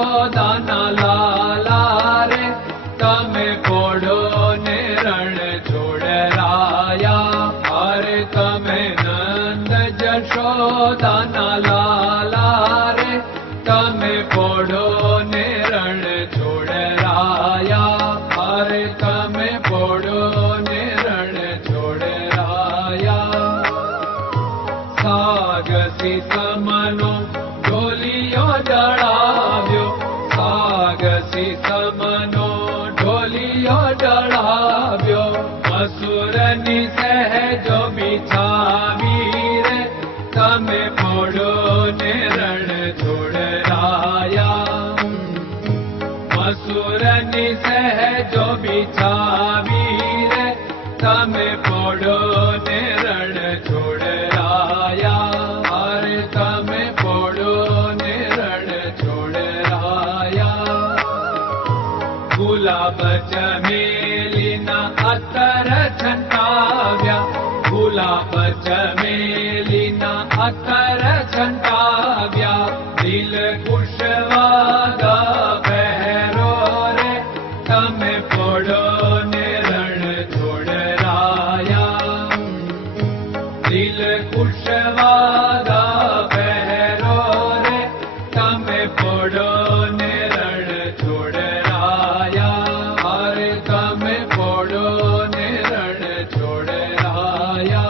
જશોદાના લાલા રે તમે પોડો ને રણ છોડરાયા. અરે તમે નંદ જશોદાના લાલા રે તમે પોડો ને રણ છોડરાયા. અરે તમે પોડો ને રણ છોડરાયા. સાગસી સમનો ઢોલિયો ડળાવ્યો, સાગસી સમનો ઢોલિયો ડળાવ્યો. મસૂરની સહેજો બિછાવી રે તમે પોડો ને રણ છોડરાયા. મસૂરની સહેજો બિછાવી રે તમે પોડો ને રણ છોડરાયા. અરે તમે પોડો ને રણ છોડરાયા. ગુલાબ ચમેલીના અત્તર છંટાવ્યા, ગુલાબ ચમેલીના અત્તર છંટાવ્યા. દિલ કુશવાદા પહેરો રે તમે પોડો ને રણ છોડરાયા. દિલ કુશવાદા પહેરો રે તમે પોડો ને રણ છોડરાયા. અરે તમે પોડો ને રણ છોડરાયા.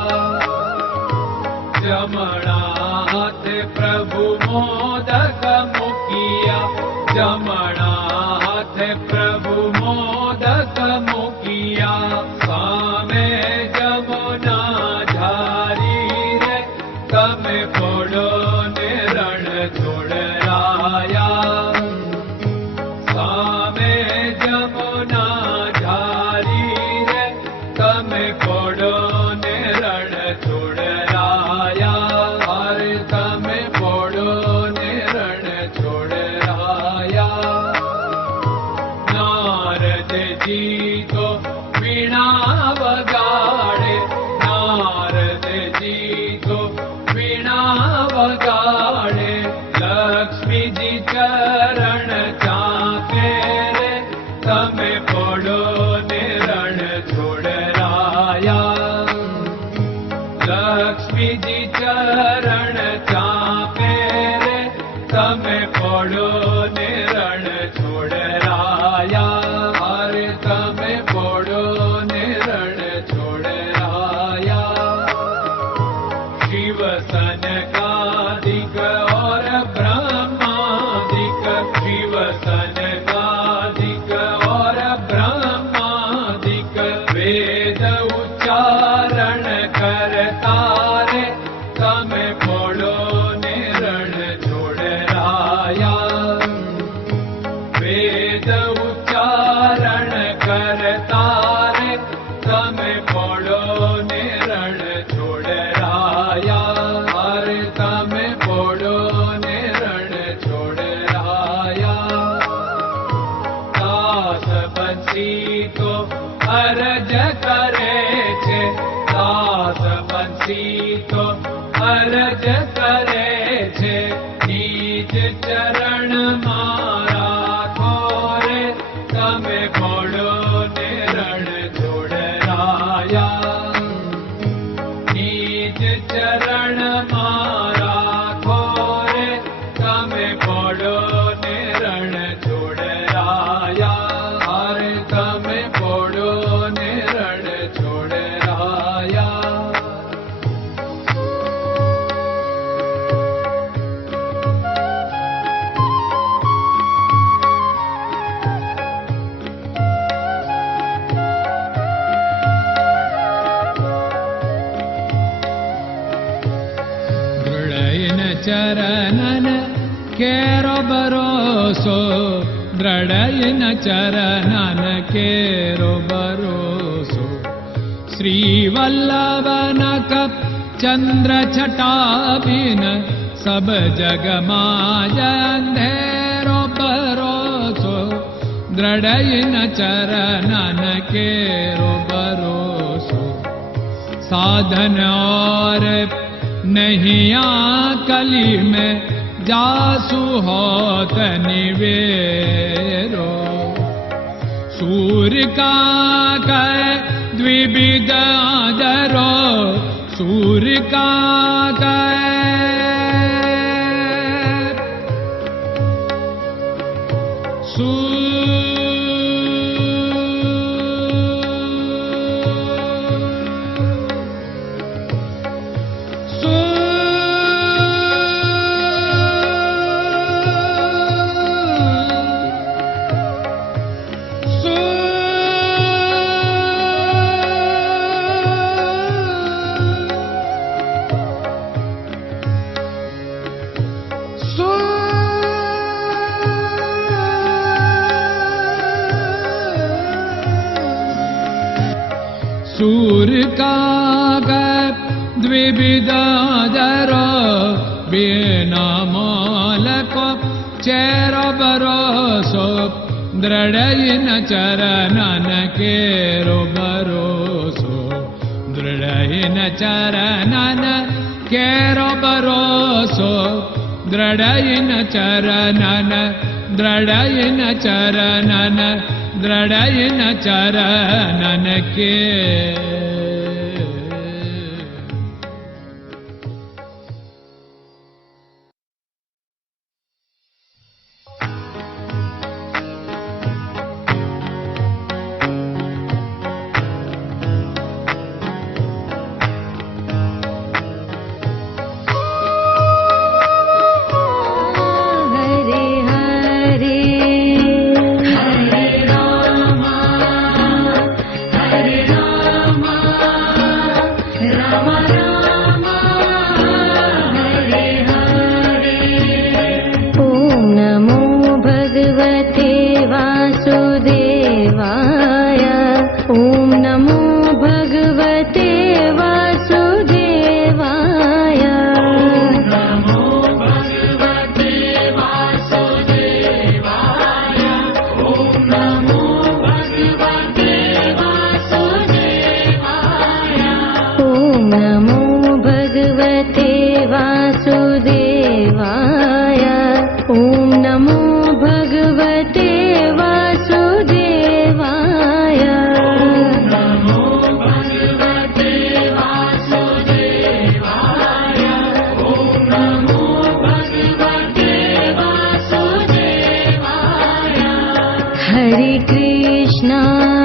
જમણા હાથે પ્રભુ મોદક મૂકિયા, જમણા હાથે પ્રભુ મોદક મૂકિયા. સામે જમુના ઝારી રે તમે પોડો ને રણ છોડરાયા. સામે જમુના ઝારી રે તમે પોડો ને રણ છોડરાયા. અરે તમે પોડો ને રણ છોડરાયા. નારદજી તો વીણા વગાડે, નારદજી તો વીણા વગાડે. લક્ષ્મીજી ચરણ ચાકે રે તમે પોડો ને રણ છોડરાયા. લક્ષ્મીજી ચરણ ચાપે રે તમે પોડો ને રણ છોડરાયા. અરે તમે પોડો ને રણ છોડરાયા. શિવ સનકાદિક और ब्रह्मादिक, शिव सनकादिक और ब्रह्मादिक. वेद उच्चारण करता रे તમે પોડો ને રણ છોડરાયા. વેદ ઉચ્ચારણ કરતા રે તમે પોડો ને રણ છોડરાયા. અરે તમે પોડો ને રણ છોડરાયા. દાસ બંસી તો અરજ કરે છે, દાસ બંસી તો અરજ કરે છે. નીચ ચરણ મારા ખોરે તમે પોડો ને રણ છોડરાયા. નીચ ચરણ મારા ખોરે તમે પોડો ને રણ છોડરાયા. અરે તમે પોડો ને રણ છોડરાયા. ચરણન કેરો ભરોસો, દ્રઢયન ચરણન કેરો ભરોસો. શ્રી વલ્લભન કપ ચંદ્ર છટાબિન સબ જગમાં અંધેરો ભરોસો. દ્રઢયન ચરણન કેરો ભરોસો. साधन और नहीं कली में जासु होत निवेरो सूर्य का कै द्विविध आदरो सूर्य का सूर्य का द्विविधादर बिना मालको चेर भरोसो दृढ़ चरणन केरो भरोसो दृढ़ चरणन केरो भरोसो दृढ़ चरणन दृढ़ चरणन दृढ़ चरणन के Hare Krishna